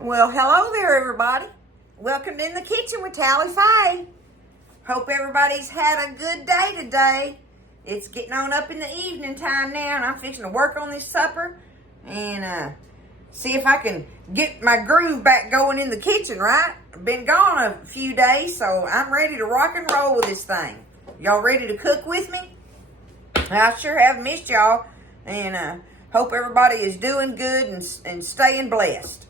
Well, hello there, everybody. Welcome to In the Kitchen with Tally Faye. Hope everybody's had a good day today. It's getting on up in the evening time now, and I'm fixing to work on this supper and see if I can get my groove back going in the kitchen, right? I've been gone a few days, so I'm ready to rock and roll with this thing. Y'all ready to cook with me? I sure have missed y'all, and hope everybody is doing good and staying blessed.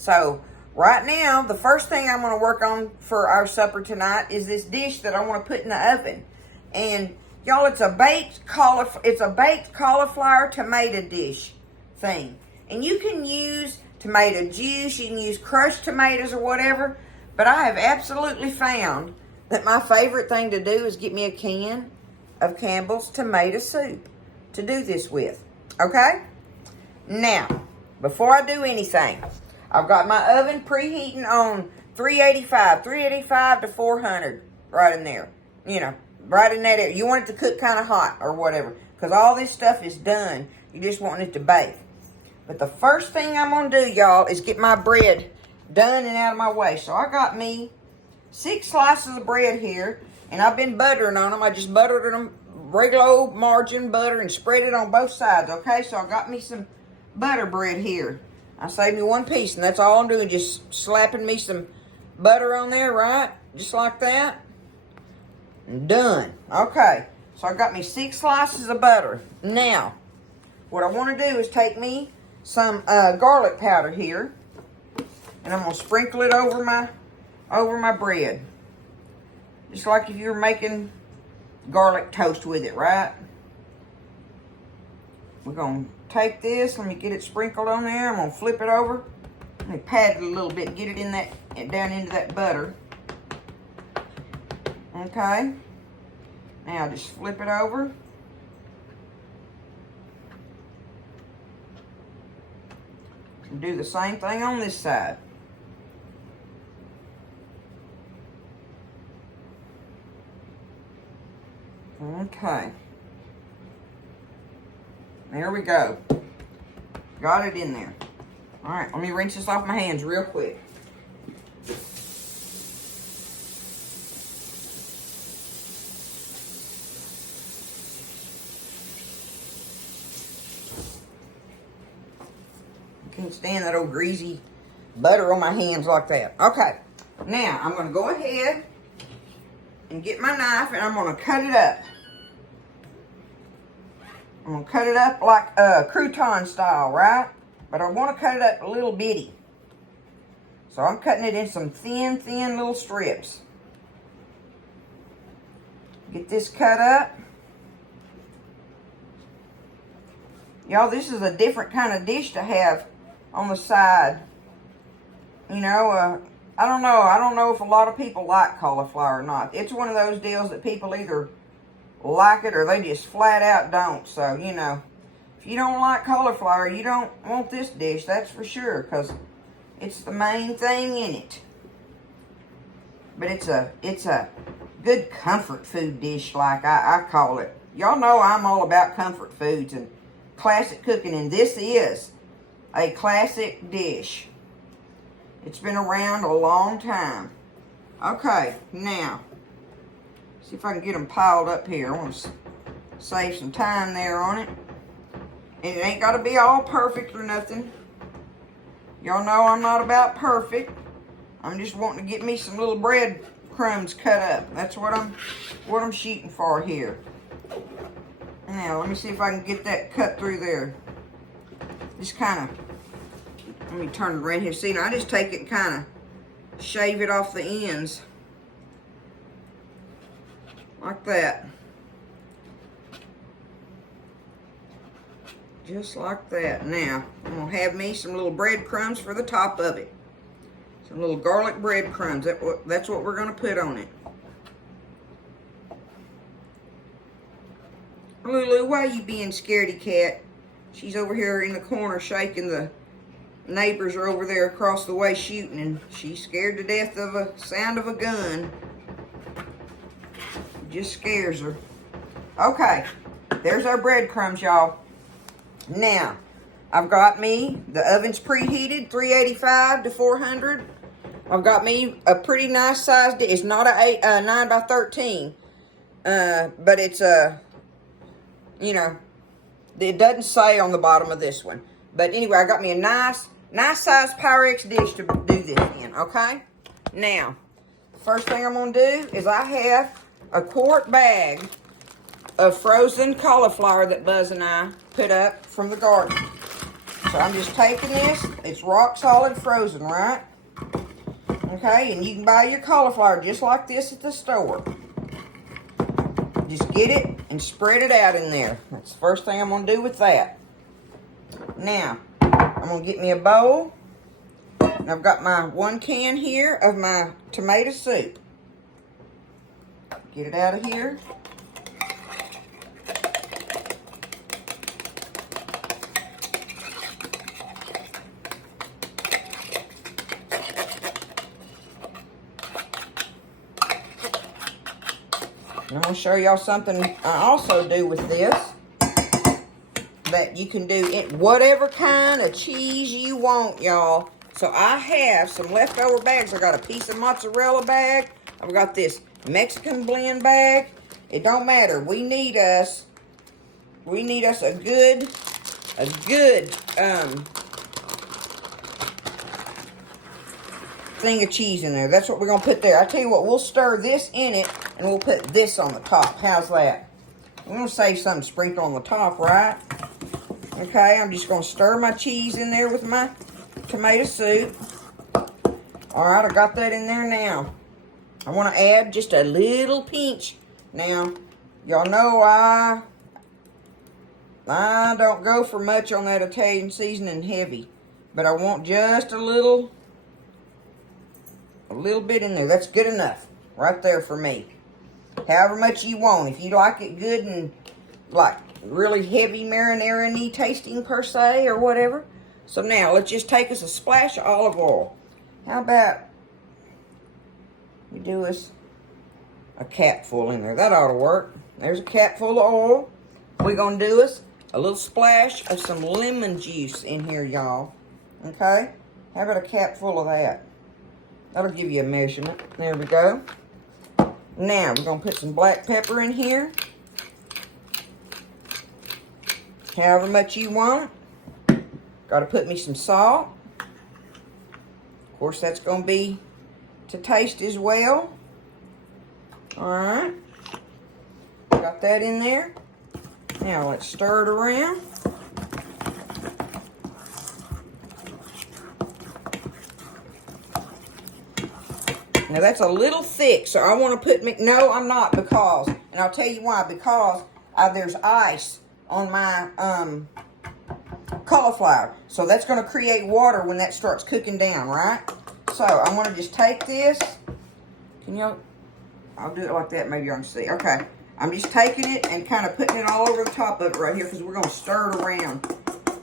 So right now, the first thing I'm going to work on for our supper tonight is this dish that I want to put in the oven. And y'all, it's a baked cauliflower tomato dish thing. And you can use tomato juice, you can use crushed tomatoes or whatever. But I have absolutely found that my favorite thing to do is get me a can of Campbell's tomato soup to do this with. Okay? Now, before I do anything, I've got my oven preheating on 385 to 400, right in there. You know, right in that area. You want it to cook kind of hot or whatever, because all this stuff is done. You just want it to bake. But the first thing I'm going to do, y'all, is get my bread done and out of my way. So I got me 6 slices of bread here, and I've been buttering on them. I just buttered them regular old margarine butter and spread it on both sides, okay? So I got me some butter bread here. I saved me 1 piece, and that's all I'm doing, just slapping me some butter on there, right? Just like that. And done. Okay, so I got me 6 slices of butter. Now, what I want to do is take me some garlic powder here, and I'm going to sprinkle it over my bread. Just like if you were making garlic toast with it, right? We're going to take this, let me get it sprinkled on there. I'm going to flip it over. Let me pat it a little bit, get it in that, down into that butter. Okay. Now just flip it over. And do the same thing on this side. Okay. There we go. Got it in there. All right, let me rinse this off my hands real quick. I can't stand that old greasy butter on my hands like that. Okay, now I'm going to go ahead and get my knife, and I'm going to cut it up. I'm going to cut it up like crouton style, right? But I want to cut it up a little bitty. So I'm cutting it in some thin little strips. Get this cut up. Y'all, this is a different kind of dish to have on the side. You know, I don't know. I don't know if a lot of people like cauliflower or not. It's one of those deals that people either like it or they just flat out don't. So, you know, if you don't like cauliflower, you don't want this dish, that's for sure, because it's the main thing in it. But it's a good comfort food dish, like I call it. Y'all know I'm all about comfort foods and classic cooking, and this is a classic dish. It's been around a long time. Okay, now see if I can get them piled up here. I want to save some time there on it. And it ain't got to be all perfect or nothing. Y'all know I'm not about perfect. I'm just wanting to get me some little bread crumbs cut up. That's what I'm shooting for here. Now, let me see if I can get that cut through there. Just kind of, let me turn it right here. See, now I just take it and kind of shave it off the ends. Like that. Just like that. Now, I'm going to have me some little breadcrumbs for the top of it. Some little garlic breadcrumbs. That's what we're going to put on it. Lulu, why you being scaredy cat? She's over here in the corner shaking. The neighbors are over there across the way shooting, and she's scared to death of a sound of a gun. Just scares her. Okay, there's our breadcrumbs, y'all. Now, I've got me, the oven's preheated, 385 to 400. I've got me a pretty nice size, it's not a 9 by 13, but it's a, you know, it doesn't say on the bottom of this one. But anyway, I got me a nice size Pyrex dish to do this in, okay? Now, the first thing I'm going to do is I have a quart bag of frozen cauliflower that Buzz and I put up from the garden. So I'm just taking this. It's rock solid frozen, right? Okay, and you can buy your cauliflower just like this at the store. Just get it and spread it out in there. That's the first thing I'm going to do with that. Now, I'm going to get me a bowl. And I've got my 1 can here of my tomato soup. Get it out of here. And I'm going to show y'all something I also do with this that you can do in whatever kind of cheese you want, y'all. So I have some leftover bags. I got a piece of mozzarella bag. I've got this Mexican blend bag. It don't matter. We need us a good thing of cheese in there. That's what we're going to put there. I tell you what, we'll stir this in it, and we'll put this on the top. How's that? I'm going to save something sprinkled on the top, right? Okay, I'm just going to stir my cheese in there with my tomato soup. All right, I got that in there now. I want to add just a little pinch. Now, y'all know I don't go for much on that Italian seasoning heavy, but I want just a little bit in there. That's good enough right there for me. However much you want. If you like it good and like really heavy marinara-y tasting per se or whatever. So now let's just take us a splash of olive oil. How about we do us a capful in there? That ought to work. There's a capful of oil. We're going to do us a little splash of some lemon juice in here, y'all. Okay? How about a capful of that? That'll give you a measurement. There we go. Now, we're going to put some black pepper in here. However much you want. Got to put me some salt. Of course, that's going to be to taste as well. Alright. Got that in there. Now, let's stir it around. Now that's a little thick, so I want to put me, no, I'm not, because, and I'll tell you why, because there's ice on my cauliflower. So that's going to create water when that starts cooking down, right? So I'm going to just take this. Can y'all, I'll do it like that, maybe y'all can see. Okay, I'm just taking it and kind of putting it all over the top of it right here, because we're going to stir it around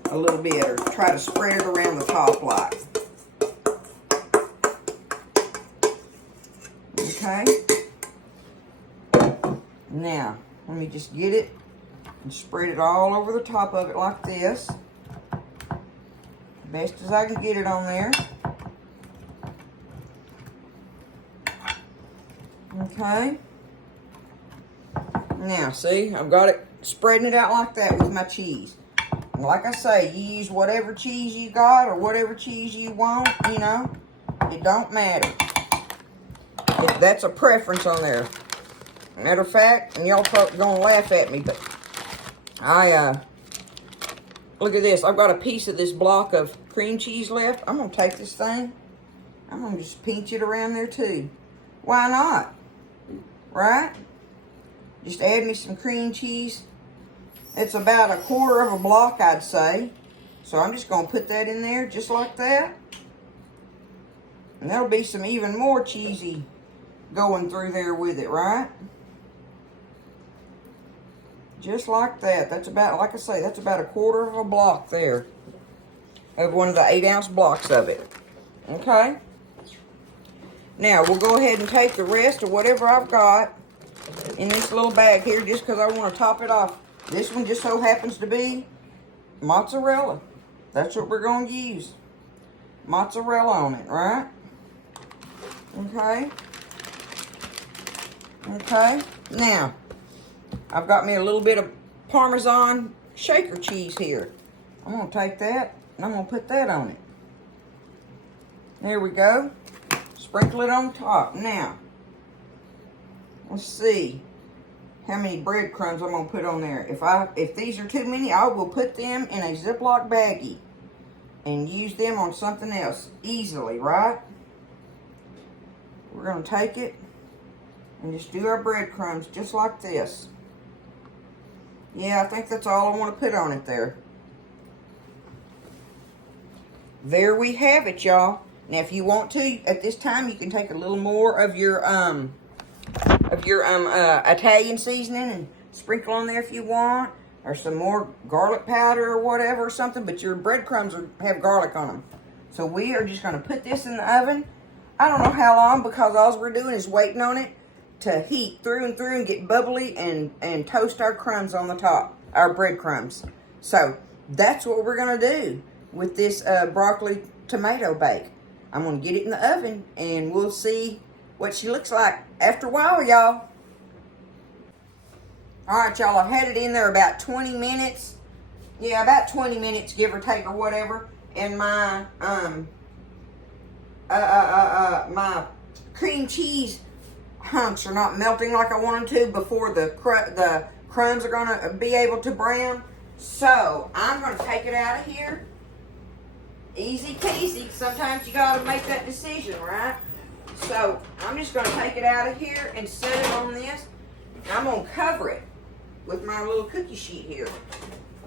a little bit, or try to spread it around the top like. Okay. Now, let me just get it and spread it all over the top of it like this. Best as I can get it on there. Okay. Now, see, I've got it spreading it out like that with my cheese. And like I say, you use whatever cheese you got or whatever cheese you want, you know. It don't matter. That's a preference on there. Matter of fact, and y'all probably gonna laugh at me, but look at this. I've got a piece of this block of cream cheese left. I'm gonna take this thing. I'm gonna just pinch it around there too. Why not? Right? Just add me some cream cheese. It's about a quarter of a block, I'd say. So I'm just gonna put that in there just like that. And that'll be some even more cheesy going through there with it, right? Just like that. That's about, like I say, that's about a quarter of a block there of one of the 8-ounce blocks of it. Okay? Now, we'll go ahead and take the rest of whatever I've got in this little bag here just because I want to top it off. This one just so happens to be mozzarella. That's what we're going to use. Mozzarella on it, right? Okay. Okay. Now, I've got me a little bit of Parmesan shaker cheese here. I'm going to take that and I'm going to put that on it. There we go. Sprinkle it on top. Now, let's see how many breadcrumbs I'm going to put on there. If these are too many, I will put them in a Ziploc baggie and use them on something else easily, right? We're going to take it and just do our breadcrumbs just like this. Yeah, I think that's all I want to put on it there. There we have it, y'all. Now, if you want to, at this time, you can take a little more of your Italian seasoning and sprinkle on there if you want, or some more garlic powder or whatever or something. But your breadcrumbs have garlic on them, so we are just going to put this in the oven. I don't know how long, because all we're doing is waiting on it to heat through and through and get bubbly and toast our crumbs on the top, our breadcrumbs. So that's what we're going to do with this broccoli tomato bake. I'm going to get it in the oven, and we'll see what she looks like after a while, y'all. All right, y'all, I've had it in there about 20 minutes. Yeah, about 20 minutes, give or take, or whatever. And my my cream cheese hunks are not melting like I want them to before the crumbs are going to be able to brown. So I'm going to take it out of here. Easy peasy. Sometimes you got to make that decision, right? So I'm just going to take it out of here and set it on this. And I'm going to cover it with my little cookie sheet here.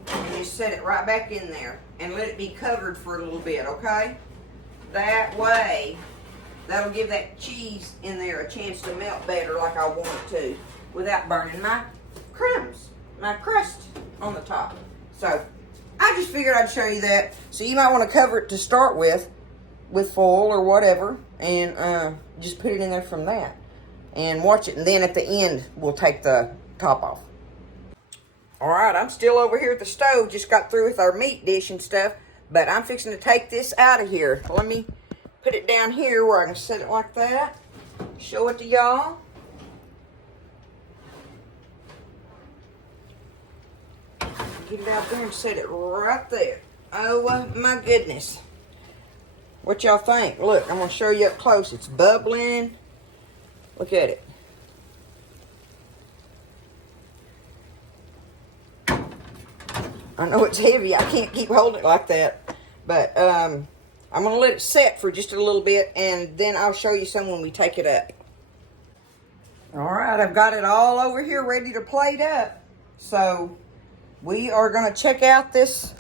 And just set it right back in there and let it be covered for a little bit, okay? That way, that'll give that cheese in there a chance to melt better like I want it to, without burning my crumbs, my crust on the top. So I just figured I'd show you that. So you might want to cover it to start with foil or whatever, and just put it in there from that. And watch it, and then at the end, we'll take the top off. All right, I'm still over here at the stove. Just got through with our meat dish and stuff, but I'm fixing to take this out of here. Let me put it down here where I can set it like that. Show it to y'all. Get it out there and set it right there. Oh my goodness. What y'all think? Look, I'm going to show you up close. It's bubbling. Look at it. I know it's heavy. I can't keep holding it like that. But I'm going to let it set for just a little bit, and then I'll show you some when we take it up. All right, I've got it all over here ready to plate up. So we are going to check out this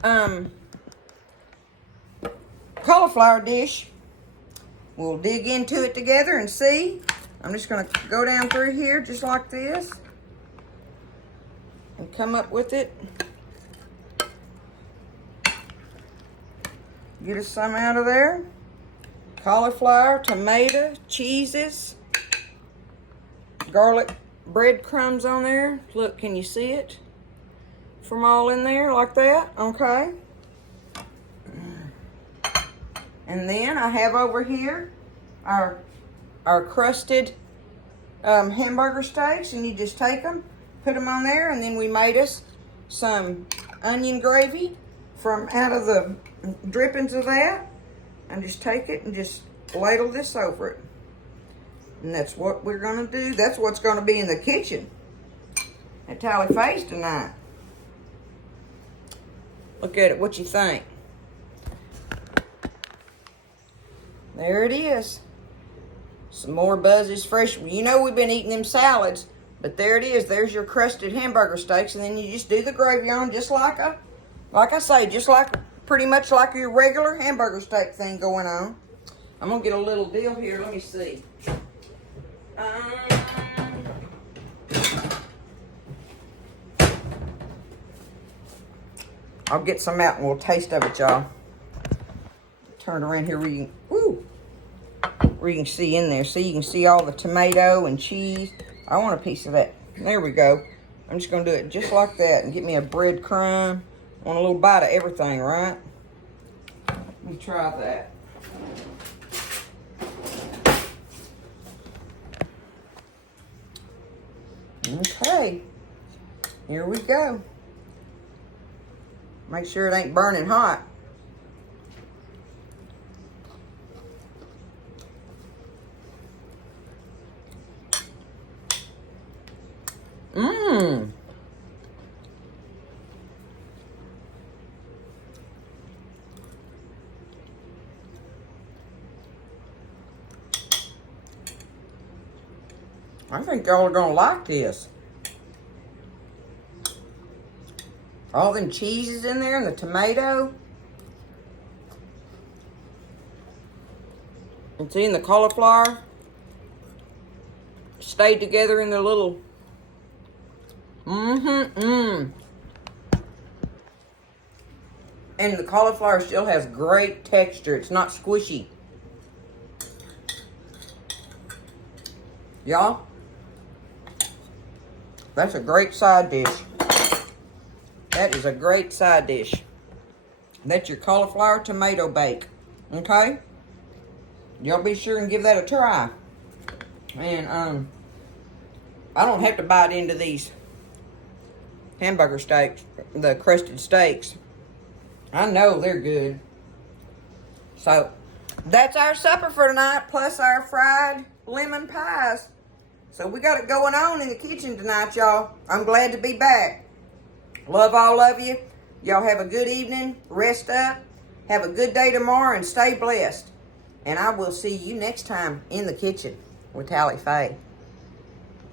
cauliflower dish. We'll dig into it together and see. I'm just going to go down through here just like this and come up with it. Get us some out of there. Cauliflower, tomato, cheeses, garlic breadcrumbs on there. Look, can you see it? From all in there like that, okay. And then I have over here our crusted hamburger steaks, and you just take them, put them on there, and then we made us some onion gravy from out of the drippings of that, and just take it and just ladle this over it. And that's what we're going to do. That's what's going to be in the kitchen at Tally Faye's tonight. Look at it. What you think? There it is. Some more Buzz's fresh. You know we've been eating them salads, but there it is. There's your crusted hamburger steaks, and then you just do the gravy on just like I say, just like pretty much like your regular hamburger steak thing going on. I'm gonna get a little deal here. Let me see. I'll get some out and we'll taste of it, y'all. Turn it around here where you can see in there. See, you can see all the tomato and cheese. I want a piece of that. There we go. I'm just gonna do it just like that and get me a breadcrumb. I want a little bite of everything, right? Let me try that. Okay, here we go. Make sure it ain't burning hot. Mmm. I think y'all are gonna like this. All them cheeses in there and the tomato. And seeing the cauliflower stayed together in the little. And the cauliflower still has great texture. It's not squishy. Y'all, that's a great side dish. That is a great side dish. That's your cauliflower tomato bake. Okay? Y'all be sure and give that a try. And I don't have to bite into these hamburger steaks, the crusted steaks. I know they're good. So that's our supper for tonight, plus our fried lemon pies. So we got it going on in the kitchen tonight, y'all. I'm glad to be back. Love all of you. Y'all have a good evening. Rest up. Have a good day tomorrow and stay blessed. And I will see you next time in the kitchen with Tally Faye.